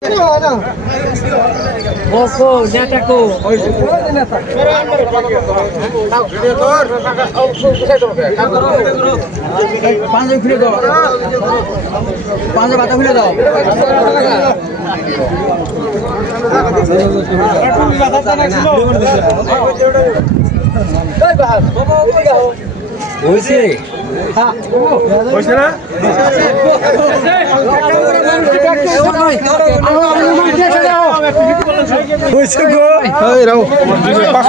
Oko, nyataku. Panjang video dong. Panjang bata video dong. Oisi. Ha. Oisi na? Oisi go. Hey, rao. Pas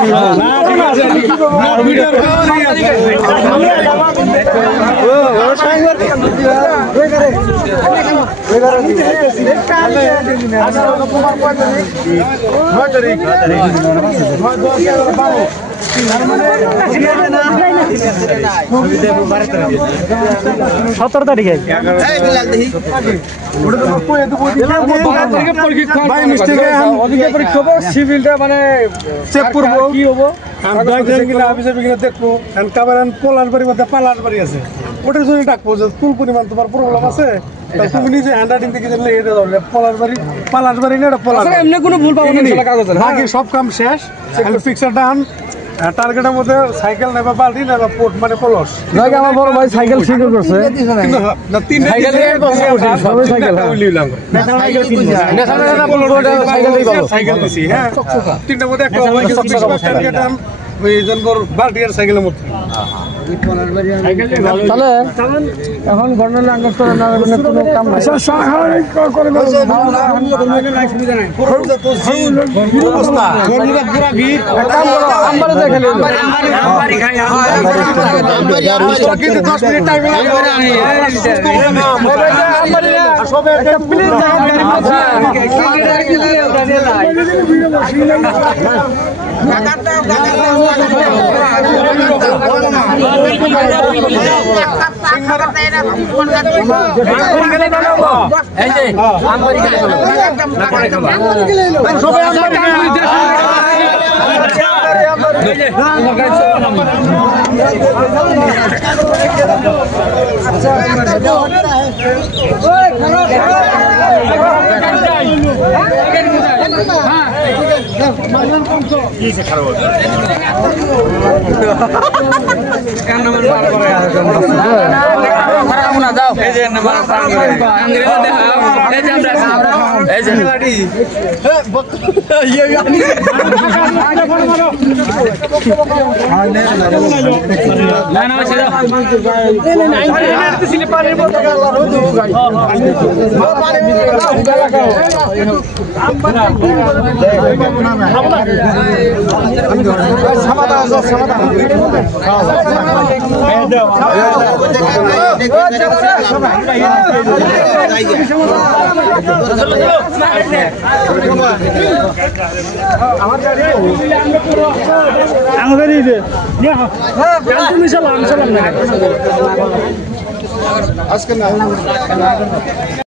সতেরো তারিখে সিভিলটা মানে check করবো কি হবো দেখবো পলাশবাড়ির মধ্যে পালাশবাড়ি আছে ওটার জন্য ডাকবো যে কোন পরিমাণ তোমার প্রবলেম আছে তুমি নিজে হ্যান্ডরাইটিং থেকে পালাশবাড়ি না এমনি কোনো ভুল পাবো না বাকি সব কাম শেষ ফিক্সার ডান টার্গেটের মধ্যে সাইকেল নেবা বালতি নেবা পোর্ট মানে কলস লাগে আমার বড় ভাই সাইকেল শিখে করছে না তিন সাইকেল সাইকেল দিছি হ্যাঁ তিনটার মধ্যে একটা টার্গেট ওই জনগর বালতির সাইকেলের মধ্যে তাহলে এখন ঘটনা আঙ্গস করে না কোনো কাম নাই অবস্থা পুরো ভিড় আমবারে দেখালে আমবারি খাই কিন্তু 10 মিনিট টাইম আমবারি সব একটা প্লিজ আজকে না